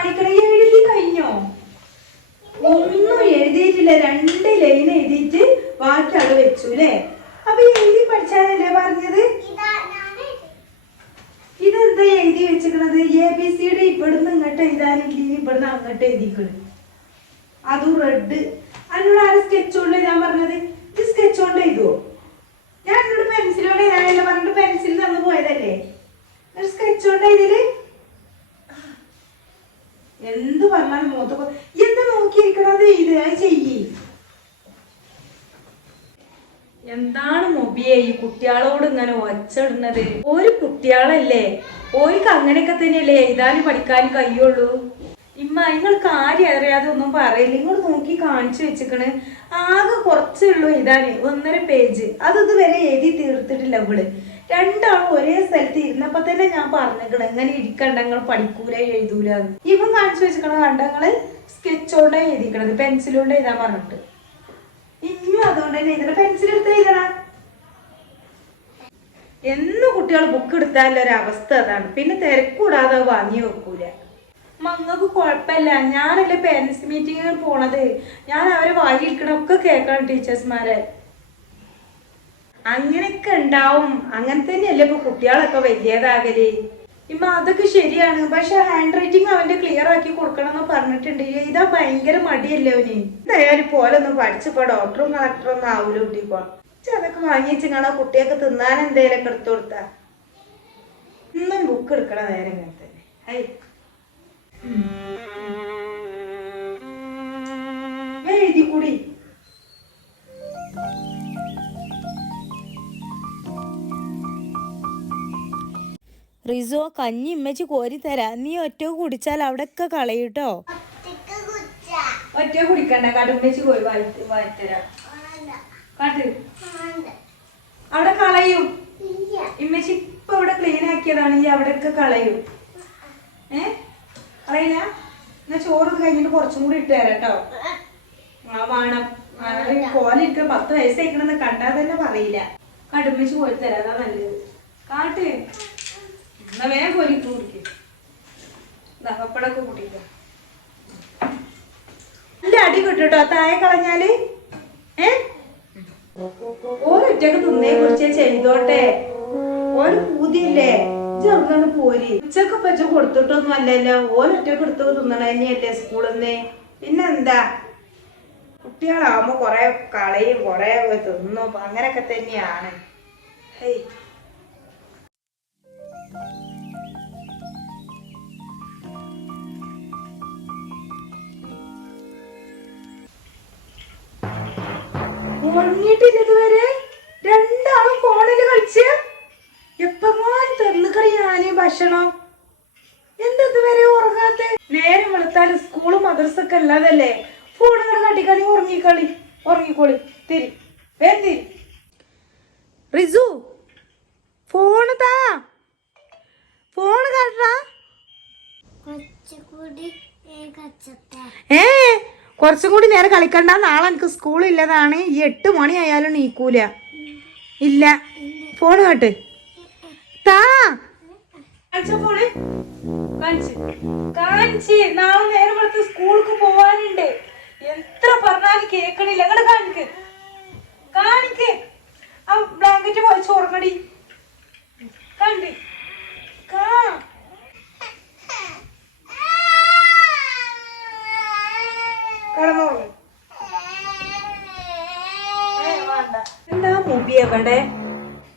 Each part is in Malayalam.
കാണിക്കണേ എഴുതി കഴിഞ്ഞോ? ഒന്നും എഴുതിയിട്ടില്ല. രണ്ട് ലൈൻ എഴുതിയിട്ട് ബാക്കി അവിടെ വെച്ചു അല്ലേ അപ്പൊ എഴുതി പഠിച്ചാലല്ലേ പറഞ്ഞത്? ഇതെന്താ എഴുതി വെച്ചിരിക്കണത്? എ ബി സിയുടെ ഇവിടുന്ന് ഇങ്ങോട്ട് എഴുതാനില്ല? ഇവിടുന്ന് അങ്ങോട്ട് എഴുതിക്കണ്. അതും റെഡ് അതിനോട് ആരും സ്കെച്ച് കൊണ്ട് ഞാൻ പറഞ്ഞത്? ഇത് സ്കെച്ച് കൊണ്ട് എഴുതുവോ? ഞാൻ എന്നോട് പെൻസിലോടെ എഴുതാനല്ല പറഞ്ഞിട്ട് പെൻസിൽ തന്നു പോയതല്ലേ? സ്കെച്ച് കൊണ്ട് എഴുതിൽ എന്ത് പറഞ്ഞാലും മുഖത്ത് എന്ത് നോക്കിയിരിക്കണത് ഇത് ചെയ്യേ ചെയ്യ്. എന്താണ് മൊബിയെ ഈ കുട്ടികളോട് ഇങ്ങനെ ഒച്ചിടുന്നത് ഒരു കുട്ടികളല്ലേ? ഓർക്ക് അങ്ങനെയൊക്കെ തന്നെയല്ലേ എഴുതാനും പഠിക്കാനും കഴിയുള്ളൂ? ഇമ്മ നിങ്ങൾ കാര്യം അറിയാതെ ഒന്നും പറയില്ല? നിങ്ങൾ നോക്കി കാണിച്ചു വെച്ചിക്കണ് ആകെ കുറച്ചേ ഉള്ളൂ എഴുതാന്. ഒന്നര പേജ് അത് ഇതുവരെ എഴുതി തീർത്തിട്ടില്ല ഇവൾ. രണ്ടാളും ഒരേ സ്ഥലത്ത് ഇരുന്നപ്പോ തന്നെ ഞാൻ പറഞ്ഞേക്കണം എങ്ങനെ ഇരിക്കണ്ട നിങ്ങൾ പഠിക്കൂല എഴുതൂല. ഇവൻ കാണിച്ചു വെച്ചിക്കണ കണ്ടങ്ങൾ സ്കെച്ചോണ്ട് എഴുതിക്കണത് പെൻസിലോണ്ട് എഴുതാൻ പറഞ്ഞിട്ട്. ഇനിയും അതുകൊണ്ട് തന്നെ എഴുതണം. പെൻസിൽ എടുത്ത് എഴുതണം. എന്ന് കുട്ടികൾ ബുക്ക് എടുത്താലുള്ള ഒരു അവസ്ഥ അതാണ്. പിന്നെ തിരക്കൂടാതെ വാങ്ങി വെക്കൂല. മങ്ങൾക്ക് കുഴപ്പമില്ല. ഞാനല്ലേ പേരൻസ് മീറ്റിങ്ങിന് പോണത്. ഞാൻ അവരെ വാങ്ങിയിരിക്കണൊക്കെ കേൾക്കണം ടീച്ചേഴ്സ്മാരെ അങ്ങനെയൊക്കെ ഉണ്ടാവും. അങ്ങനെ തന്നെയല്ലേ ഇപ്പൊ കുട്ടികളൊക്കെ വലിയതാകൽ. ഇമ്മ അതൊക്കെ ശരിയാണ്. പക്ഷെ ഹാൻഡ് റൈറ്റിംഗ് അവന്റെ ക്ലിയർ ആക്കി കൊടുക്കണം എന്ന് പറഞ്ഞിട്ടുണ്ട്. ഇതാ ഭയങ്കര മടിയല്ലേ അവന്. എന്തായാലും പോലെ ഒന്നും പഠിച്ചപ്പോ ഡോക്ടറും കളക്ടറും ഒന്നും ആവൂല കുട്ടിപ്പോ അതൊക്കെ വാങ്ങിച്ചിങ്ങാണോ കുട്ടിയൊക്കെ തിന്നാൻ എന്തേലൊക്കെ എടുത്തു കൊടുത്താ. ഇന്നും ബുക്ക് എടുക്കണ നേരം ഇങ്ങനെ തന്നെ. ഹൈ. എഴുതി കൂടി റിസോ കഞ്ഞി ഇമ്മച്ചി കോരി തരാ. നീ ഒറ്റ കുടിച്ചാൽ അവിടെയൊക്കെ കളയൂട്ടോ? ഒറ്റ കുടിക്കണ്ട. കടുമ്പച്ച് പോയി വായി- വായിത്തരാം കാട്ട്. അവിടെ കളയും. ഇമ്മച്ചി ഇപ്പൊ ഇവിടെ ക്ലീൻ ആക്കിയതാണെങ്കിൽ അവിടെ അവിടെയൊക്കെ കളയും. ഏ? കളയില്ല എന്നാ ചോറ് കഴിഞ്ഞിട്ട് കുറച്ചും കൂടി ഇട്ട് തരാം കേട്ടോ. ആ വേണം. കോലിട്ട് പത്ത് വയസ്സായിക്കണെന്ന് കണ്ടാൽ തന്നെ പറയില്ല. കടുമ്പിച്ച് പോയി തരാതാ നല്ലത്. കാട്ട്. എന്നാ വേഗം കോരിട്ട് കുടിക്കും. ഇതാ പപ്പടൊക്കെ കൂട്ടിക്കാം നല്ല അടി കിട്ടുട്ടോ? താഴെ കളഞ്ഞാൽ? ഏ? ഓരൊറ്റക്ക് തിന്നേ കുറിച്ച് ചെയ്തോട്ടെ. ഓര് പൂതിയല്ലേ? ചെറുതാണ് പോരി. ഉച്ചയ്ക്ക് പച്ച കൊടുത്തിട്ടൊന്നും അല്ലല്ലോ. ഓരൊറ്റക്ക് എടുത്ത് തിന്നണ തന്നെയല്ലേ സ്കൂളിൽ നിന്ന് പിന്നെന്താ? കുട്ടികളാവുമ്പോ കൊറേ കളയും കൊറേ തിന്നും. അങ്ങനൊക്കെ തന്നെയാണ്. ഹേയ്. ഉറങ്ങിയിട്ടില്ല ഇതുവരെ. രണ്ടാളും ഫോണിൽ കളിച്ച്. എപ്പങ്ങാനും തിന്നുകറി ഞാനീ ഭക്ഷണം. എന്താ ഇതുവരെ ഉറങ്ങാത്തെ? നേരം വെളുത്താൽ സ്കൂൾ മദ്രസൊക്കെ അല്ലാതല്ലേ ഫോണുകൾ കാട്ടിക്കളി ഉറങ്ങിക്കളി. ഉറങ്ങിക്കോളി. തിരി. വേഗം തിരി റിസു ഫോണ് താ. ഫോണ് കാട്ടാ. ഏ? കുറച്ചും കൂടി നേരം കളിക്കണ്ട. നാളെ എനിക്ക് സ്കൂളില്ലതാണ് ഈ എട്ട് മണി ആയാലും നീക്കൂല. ഇല്ല. ഫോൺ കേട്ട്. താ. ഫോണ്? കാണിച്ച്. നാളെ നേരം വെളുത്ത് സ്കൂൾക്ക് പോവാനുണ്ട്. എത്ര പറഞ്ഞാലും കേക്കണില്ല. അങ്ങോട്ട് കാണിക്ക്. കാണിക്ക്. ആ ബ്ലാങ്കറ്റ് പോയിച്ച് ഉറങ്ങടി കണ്ടി കാ. കിടന്നോളൂ. എന്താ മുബി എവിടെ?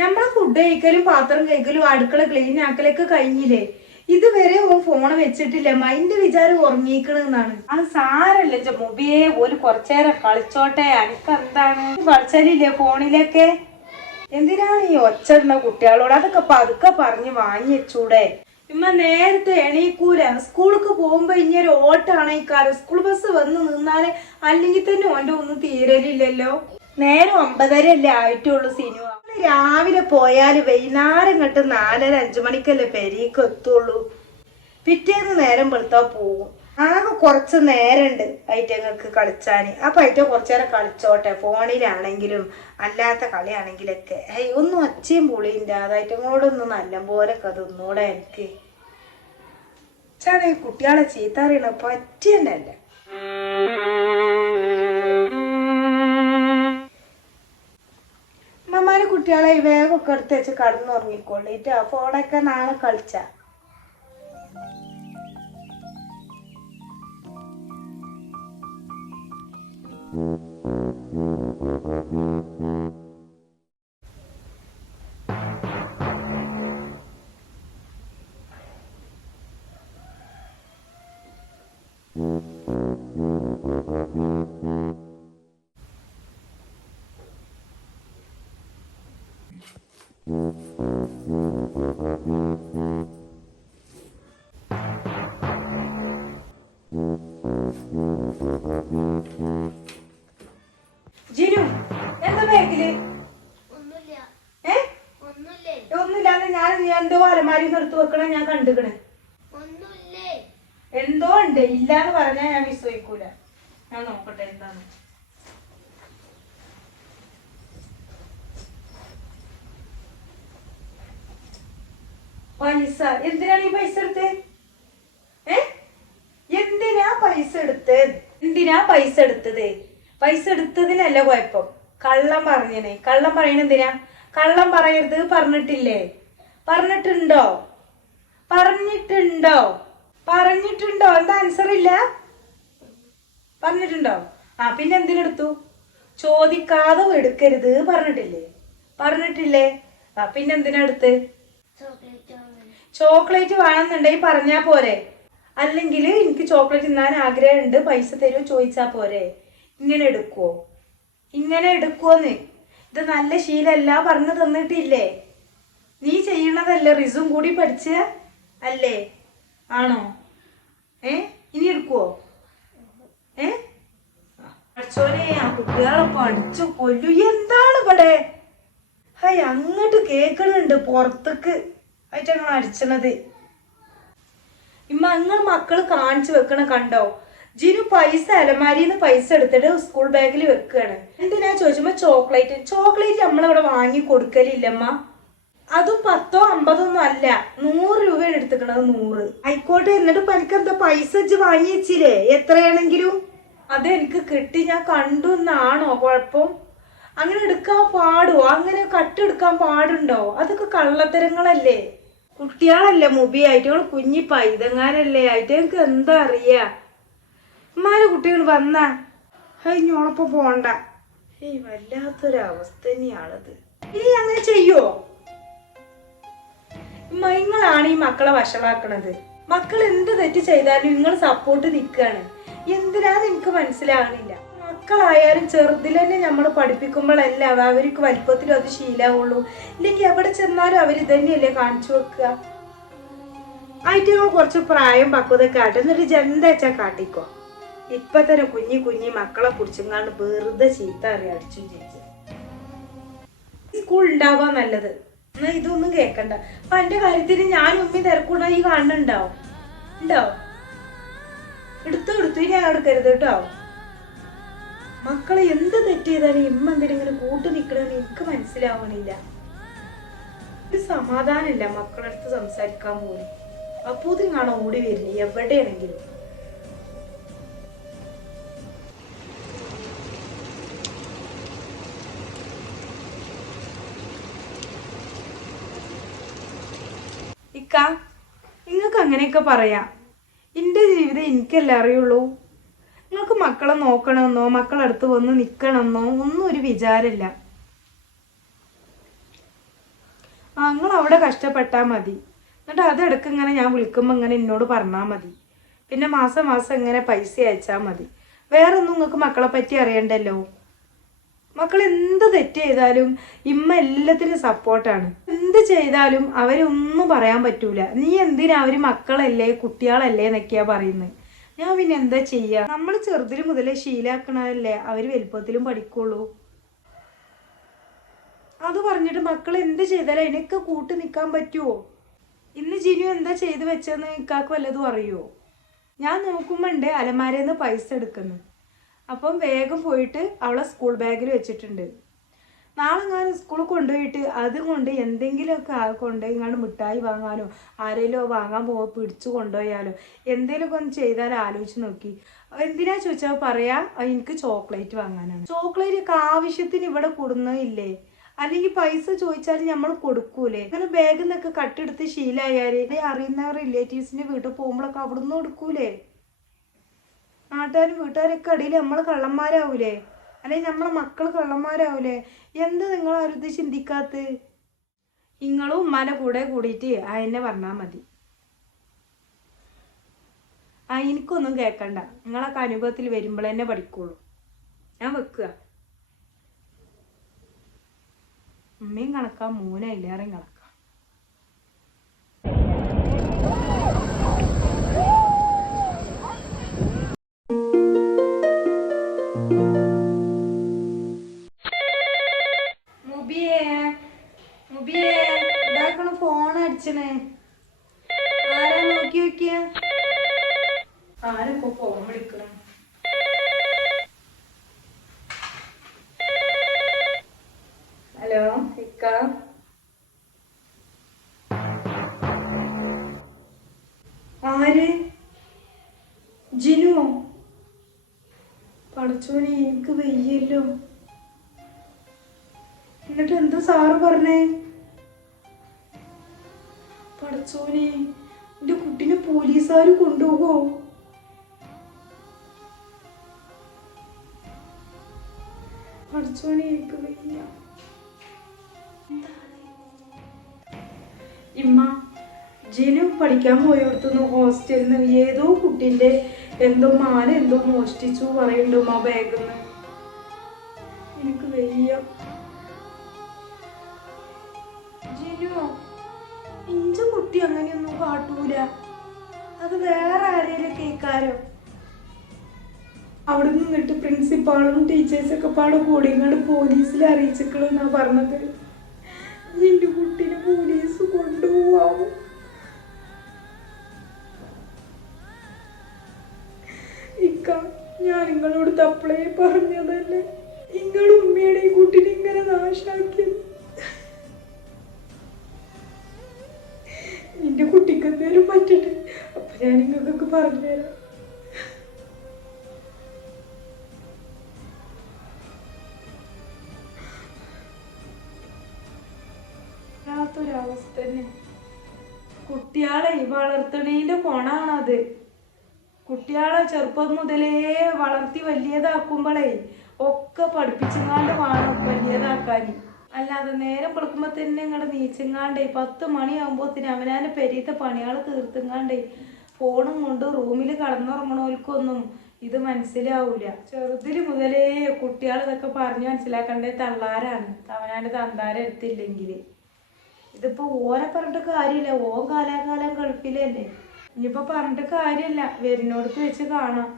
നമ്മളെ ഫുഡ് കഴിക്കലും പാത്രം കഴിക്കലും അടുക്കള ക്ലീൻ ആക്കലൊക്കെ കഴിഞ്ഞില്ലേ? ഇതുവരെ ഓ ഫോണ് വെച്ചിട്ടില്ല. മൈൻഡ് വിചാരം ഉറങ്ങിക്കണെന്നാണ് ആ സാരല്ല മുബിയെ ഒരു കുറച്ചേരം കളിച്ചോട്ടെ. അനക്ക് എന്താണ് കളിച്ചാലില്ലേ ഫോണിലൊക്കെ? എന്തിനാണ് ഈ ഒച്ചടുന്ന കുട്ടികളോട്? അതൊക്കെ പതുക്കെ പറഞ്ഞ് വാങ്ങി വെച്ചൂടെ ഇമ്മ നേരത്തെ എണീക്കൂല. സ്കൂൾക്ക് പോകുമ്പോ ഇനിയൊരു ഓട്ടാണ് ഈ കാലം. സ്കൂൾ ബസ് വന്ന് നിന്നാൽ അല്ലെങ്കിൽ തന്നെ ഓന്റെ ഒന്നും തീരലില്ലല്ലോ. നേരം ഒമ്പതര അല്ലേ ആയിട്ടുള്ളൂ സിനിമ. രാവിലെ പോയാൽ വൈകുന്നേരം കണ്ട് നാലര അഞ്ചു മണിക്കല്ലേ പെരീക്ക് എത്തുള്ളൂ. പിറ്റേന്ന് നേരം വെളുത്താ പോകും ആകെ കുറച്ച് നേരമുണ്ട് ഐറ്റങ്ങൾക്ക് കളിച്ചാൻ അപ്പൊ ഐറ്റം കുറച്ചു നേരം കളിച്ചോട്ടെ. ഫോണിലാണെങ്കിലും അല്ലാത്ത കളിയാണെങ്കിലൊക്കെ. ഹൈ ഒന്നും ഒച്ചയും പുളിയില്ല അത് ഐറ്റങ്ങളോടൊന്നും നല്ല പോലെ അതൊന്നുകൂടെ എനിക്ക്. ചാണേ കുട്ടികളെ കുട്ടികളെ പറ്റി തന്നെ പറ്റിയല്ല മമ്മാരെ കുട്ടികളെ വേഗമൊക്കെ എടുത്ത് വെച്ച് കടന്നുറങ്ങിക്കൊള്ളിട്ട് ഫോണൊക്കെ നാളെ കളിച്ച. ജിനു എന്താ ബാഗിൽ? ഒന്നുമില്ലാന്ന് ഞാൻ എന്തോ അലമാരി നിർത്തി വെക്കണ ഞാൻ കണ്ടുക്കണ്. എന്തോ ഉണ്ട് ഇല്ലാന്ന് പറഞ്ഞാൽ ഞാൻ വിശ്വസിക്കൂല. ഞാൻ നോക്കട്ടെ എന്താണ് പൈസ. എന്തിനാണ് ഈ പൈസ എടുത്തത് ഏ? എന്തിനാ പൈസ എടുത്തത്? എന്തിനാ പൈസ എടുത്തത്? പൈസ എടുത്തതിനല്ല കുഴപ്പം. കള്ളം പറഞ്ഞനെ. കള്ളം പറയണ എന്തിനാ? കള്ളം പറയരുത് പറഞ്ഞിട്ടില്ലേ? പറഞ്ഞിട്ടുണ്ടോ? പറഞ്ഞിട്ടുണ്ടോ? പറഞ്ഞിട്ടുണ്ടോ? എന്താ ആൻസർ ഇല്ല? പറഞ്ഞിട്ടുണ്ടോ? ആ പിന്നെ എന്തിനെടുത്തു ചോദിക്കാതെ എടുക്കരുത് പറഞ്ഞിട്ടില്ലേ? പറഞ്ഞിട്ടില്ലേ? ആ പിന്നെ എന്തിനാ എടുത്ത്? ചോക്ലേറ്റ് വാങ്ങാൻ ചോക്ലേറ്റ് വേണമെന്നുണ്ടെങ്കിൽ പറഞ്ഞാ പോരെ. അല്ലെങ്കിൽ എനിക്ക് ചോക്ലേറ്റ് തിന്നാൻ ആഗ്രഹമുണ്ട് പൈസ തരുമോ ചോദിച്ചാ പോരെ. ഇങ്ങനെ എടുക്കുവോ? ഇങ്ങനെ എടുക്കുവോന്ന്. ഇത് നല്ല ശീലമല്ല പറഞ്ഞു തന്നിട്ടില്ലേ? നീ ചെയ്യണതല്ലേ റിസും കൂടി പഠിച്ച അല്ലേ? ആണോ? ഏ? ഇനി എടുക്കുവോ? ഏ? പഠിച്ചോനെ ആ കുട്ടികളെ പഠിച്ചു കൊല്ലു. എന്താണ് ഇവിടെ? ഹൈ അങ്ങോട്ട് കേക്കണുണ്ട് പുറത്തേക്ക്. ആയിട്ട് അടിച്ചണത്. ഇമ്മ നിങ്ങൾ മക്കൾ കാണിച്ചു വെക്കണ കണ്ടോ? ജിനു പൈസ അലമാരിന്ന് പൈസ എടുത്തിട്ട് സ്കൂൾ ബാഗിൽ വെക്കുകയാണ് എന്തിനാ ചോദിച്ചപ്പോ ചോക്ലേറ്റ്. ചോക്ലേറ്റ് നമ്മളിവിടെ വാങ്ങി കൊടുക്കലില്ലമ്മ അതും പത്തോ അമ്പതോ ഒന്നും അല്ല. നൂറ് രൂപയാണ് എടുത്തിട്ടുള്ളത് നൂറ്. ആയിക്കോട്ടെ എന്നിട്ട് പനിക്ക് എന്താ പൈസ വെച്ച് വാങ്ങി വെച്ചില്ലേ? എത്രയാണെങ്കിലും? അത് എനിക്ക് കിട്ടി ഞാൻ കണ്ടു എന്നാണോ? കുഴപ്പം. അങ്ങനെ എടുക്കാൻ പാടോ അങ്ങനെ കട്ടെടുക്കാൻ പാടുണ്ടോ? അതൊക്കെ കള്ളത്തരങ്ങളല്ലേ. കുട്ടികളല്ലേ മുബി ആയിട്ട് കുഞ്ഞി പൈതങ്ങാനല്ലേ ആയിട്ട്. എനിക്ക് എന്താ അറിയാ? ഇമാര് കുട്ടികൾ വന്നാ. കഴിഞ്ഞോളപ്പോ പോണ്ട. ഏയ് വല്ലാത്തൊരവസ്ഥ തന്നെയാണത്. ഇനി അങ്ങനെ ചെയ്യോ നിങ്ങളാണ് ഈ മക്കളെ വഷളാക്കണത്. മക്കൾ എന്ത് തെറ്റ് ചെയ്താലും നിങ്ങൾ സപ്പോർട്ട് നിൽക്കുകയാണ്. എന്തിനാന്ന് എനിക്ക് മനസ്സിലാകണില്ല മക്കളായാലും ചെറുതിൽ തന്നെ നമ്മൾ പഠിപ്പിക്കുമ്പോഴല്ല അവർക്ക് വലിപ്പത്തിലും അത് ശീലാവുള്ളൂ. ഇല്ലെങ്കിൽ എവിടെ ചെന്നാലും അവർ ഇതന്നെയല്ലേ കാണിച്ചു വെക്കുക. ആയിട്ട് ഞങ്ങൾ കുറച്ച് പ്രായം പക്വത കാട്ടും എന്നിട്ട് വെച്ചാൽ കാട്ടിക്കോ. ഇപ്പൊ തന്നെ കുഞ്ഞി കുഞ്ഞി മക്കളെ കുറിച്ചെങ്ങാണ്ട് വെറുതെ ചീത്ത അറിയാം അടിച്ചും ചേച്ചി സ്കൂൾ ഉണ്ടാവാ നല്ലത്. എന്നാ ഇതൊന്നും കേക്കണ്ട. അപ്പൊ എന്റെ കാര്യത്തിന് ഞാൻ ഉമ്മി തിരക്കൂടാ ഈ കാണുന്നുണ്ടാവും ഉണ്ടോ? എടുത്തു എടുത്തു. ഞാൻ എടുക്കരുത് കേട്ടോ. മക്കളെ എന്ത് തെറ്റ് ചെയ്താലും ഇമ്മ എന്തിനെങ്കിലും കൂട്ടു നിക്കണെന്ന് എനിക്ക് മനസ്സിലാവണില്ല. ഒരു സമാധാനമില്ല മക്കളടുത്ത് സംസാരിക്കാൻ പോലും. അപ്പൂതിരി കാണാൻ ഓടി വരില്ല എവിടെയാണെങ്കിലും. ഇക്ക നിങ്ങൾക്ക് അങ്ങനെയൊക്കെ പറയാം. എന്റെ ജീവിതം എനിക്കല്ലേ അറിയുള്ളൂ? നിങ്ങൾക്ക് മക്കളെ നോക്കണമെന്നോ മക്കളടുത്ത് വന്ന് നിൽക്കണമെന്നോ ഒന്നും ഒരു വിചാരമില്ല. ആ നിങ്ങൾ അവിടെ കഷ്ടപ്പെട്ടാൽ മതി. എന്നിട്ട് അതിടക്ക് ഇങ്ങനെ ഞാൻ വിളിക്കുമ്പോൾ ഇങ്ങനെ എന്നോട് പറഞ്ഞാൽ മതി. പിന്നെ മാസം മാസം ഇങ്ങനെ പൈസ അയച്ചാൽ മതി. വേറൊന്നും നിങ്ങൾക്ക് മക്കളെ പറ്റി അറിയണ്ടല്ലോ. മക്കൾ എന്ത് തെറ്റ് ചെയ്താലും ഇമ്മ എല്ലാത്തിനും സപ്പോർട്ടാണ്. എന്ത് ചെയ്താലും അവരൊന്നും പറയാൻ പറ്റൂല. നീ എന്തിനാ അവർ മക്കളല്ലേ കുട്ടികളല്ലേ എന്നൊക്കെയാ പറയുന്നത്. ഞാൻ പിന്നെ എന്താ ചെയ്യാ? നമ്മൾ ചെറുതിൽ മുതലേ ശീലാക്കണതല്ലേ അവർ വലുപ്പത്തിലും പഠിക്കുള്ളൂ. അത് പറഞ്ഞിട്ട് മക്കൾ എന്ത് ചെയ്താലും അതിനൊക്കെ കൂട്ടി നിൽക്കാൻ പറ്റുമോ ഇന്ന് ജിനു എന്താ ചെയ്തു വെച്ചതെന്ന് ഇക്കാക്ക് വല്ലതും അറിയോ? ഞാൻ നോക്കുമ്പോണ്ട് അലമാരയിൽ നിന്ന് പൈസ എടുക്കുന്നു. അപ്പം വേഗം പോയിട്ട് അവളെ സ്കൂൾ ബാഗിൽ വെച്ചിട്ടുണ്ട്. നാളെ ഞാൻ സ്കൂളിൽ കൊണ്ടുപോയിട്ട് അതുകൊണ്ട് എന്തെങ്കിലുമൊക്കെ ആ ഇങ്ങോട്ട് മിഠായി വാങ്ങാനോ ആരെങ്കിലും വാങ്ങാൻ പോകുമ്പോൾ പിടിച്ചു കൊണ്ടുപോയാലോ എന്തെങ്കിലുമൊക്കെ ഒന്ന് ചെയ്താൽ ആലോചിച്ച് നോക്കി. എന്തിനാ ചോദിച്ചാൽ പറയാം എനിക്ക് ചോക്ലേറ്റ് വാങ്ങാനാണ്. ചോക്ലേറ്റ് ഒക്കെ ആവശ്യത്തിന് ഇവിടെ കൊടുന്നില്ലേ അല്ലെങ്കിൽ പൈസ ചോദിച്ചാൽ നമ്മൾ കൊടുക്കൂലേ? അങ്ങനെ ബാഗിൽ നിന്നൊക്കെ കട്ടെടുത്ത് ശീലമായാൽ അറിയുന്ന റിലേറ്റീവ്സിന്റെ വീട്ടിൽ പോകുമ്പോഴൊക്കെ അവിടുന്ന് കൊടുക്കൂലേ? നാട്ടുകാരും വീട്ടുകാരൊക്കെ ഇടയിൽ നമ്മൾ കള്ളന്മാരാവൂലേ? അല്ലെങ്കിൽ നമ്മളെ മക്കൾ കള്ളന്മാരാവൂലേ? എന്ത് നിങ്ങൾ ഇത് ചിന്തിക്കാത്ത? നിങ്ങളും ഉമ്മാന്റെ കൂടെ കൂടിയിട്ട് അതിനെ പറഞ്ഞാൽ മതി. ആ എനിക്കൊന്നും കേൾക്കണ്ട നിങ്ങളൊക്കെ അനുഭവത്തിൽ വരുമ്പോൾ തന്നെ പഠിക്കുള്ളൂ. ഞാൻ വെക്കുക. ഉമ്മയും കണക്കാം മൂന ഇല്ലേറെയും കണക്കാം. ആര്? ജിനുവോ? പഠിച്ചോനെ എനിക്ക് വയ്യല്ലോ. എന്നിട്ട് എന്താ സാറ് പറഞ്ഞേ? പഠിച്ചോനെ എന്റെ കുട്ടിനെ പോലീസുകാർ കൊണ്ടുപോകോ? പഠിച്ചോനെ എനിക്ക് വയ്യ. ഇമ്മ ജിനു പഠിക്കാൻ പോയോടത്തുനിന്ന് ഹോസ്റ്റലിൽ നിന്ന് ഏതോ കുട്ടീന്റെ എന്തോ മാല എന്തോ മോഷ്ടിച്ചു പറയുന്നുണ്ടോ ആ ബാഗിൽ എനിക്ക് വയ്യ. ജിനുവോ ഇഞ്ച കുട്ടി അങ്ങനെയൊന്നും കാട്ടൂല. അത് വേറെ ആരെയും കേൾക്കാരോ അവിടെ നിന്നിട്ട് പ്രിൻസിപ്പാളും ടീച്ചേഴ്സൊക്കെ പാടെ കൂടി ഇങ്ങോട്ട് പോലീസിൽ അറിയിച്ചിക്കണെന്നാ പറഞ്ഞത്. നിന്റെ കുട്ടീനെ പോലീസ് കൊണ്ടുപോവാവും. ഇക്ക ഞാൻ നിങ്ങളോട് തപ്പളേ പറഞ്ഞതല്ലേ? നിങ്ങൾ ഉമ്മയുടെ ഈ കുട്ടിനെ ഇങ്ങനെ നാശാക്കി. നിന്റെ കുട്ടിക്ക് എന്തേലും പറ്റട്ടെ? അപ്പൊ ഞാൻ നിങ്ങൾക്കൊക്കെ പറഞ്ഞുതരാം. വല്ലാത്തൊരവസ്ഥ തന്നെ. കുട്ടിയാളെ വളർത്തണേന്റെ കൊണാണത്. കുട്ടിയാളെ ചെറുപ്പം മുതലേ വളർത്തി വലിയതാക്കുമ്പോഴേ ഒക്കെ പഠിപ്പിച്ചങ്ങാണ്ട് വേണം വലിയതാക്കാൻ അല്ലാതെ നേരം കൊടുക്കുമ്പോൾ തന്നെ ഇങ്ങോട്ട് നീച്ചങ്ങാണ്ടേ പത്ത് മണിയാകുമ്പോത്തിന് അവനാന്റെ പെരീത്തെ പണിയാൾ തീർത്തുങ്ങാണ്ടേ ഫോണും കൊണ്ട് റൂമിൽ കടന്നുറങ്ങണോൽക്കൊന്നും ഇത് മനസ്സിലാവൂല. ചെറുതിൽ മുതലേ കുട്ടികൾ ഇതൊക്കെ മനസ്സിലാക്കേണ്ടത് മനസ്സിലാക്കണ്ടേ തള്ളാരാണ്. അവനാന്റെ തന്താരം എടുത്തില്ലെങ്കിൽ ഇതിപ്പോൾ ഓനെ പറഞ്ഞിട്ട് കാര്യമില്ല. ഓൻ കാലാകാലം ഗൾഫിലല്ലേ. ഇനിയിപ്പോ പറഞ്ഞിട്ട് കാര്യമില്ല. വരുന്നോടത്ത് വെച്ച് കാണാം.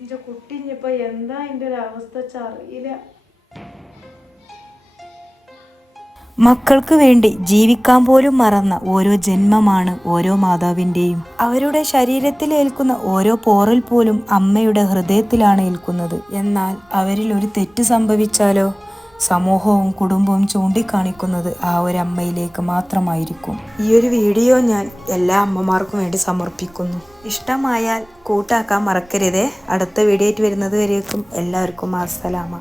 എന്റെ കുട്ടി ഇനിയിപ്പോ എന്താ എന്റെ ഒരു അവസ്ഥ അറിയില്ല. മക്കൾക്ക് വേണ്ടി ജീവിക്കാൻ പോലും മറന്ന ഓരോ ജന്മമാണ് ഓരോ മാതാവിന്റെയും അവരുടെ ശരീരത്തിൽ ഏൽക്കുന്ന ഓരോ പോറൽ പോലും അമ്മയുടെ ഹൃദയത്തിലാണ് ഏൽക്കുന്നത്. എന്നാൽ അവരിൽ ഒരു തെറ്റ് സംഭവിച്ചാലോ? സമൂഹവും കുടുംബവും ചൂണ്ടിക്കാണിക്കുന്നത് ആ ഒരു അമ്മയിലേക്ക് മാത്രമായിരിക്കും. ഈ ഒരു വീഡിയോ ഞാൻ എല്ലാ അമ്മമാർക്കും വേണ്ടി സമർപ്പിക്കുന്നു. ഇഷ്ടമായാൽ കൂട്ടാക്കാൻ മറക്കരുതേ. അടുത്ത വീഡിയോ ആയിട്ട് വരുന്നത് വരേക്കും എല്ലാവർക്കും അസ്സലാമ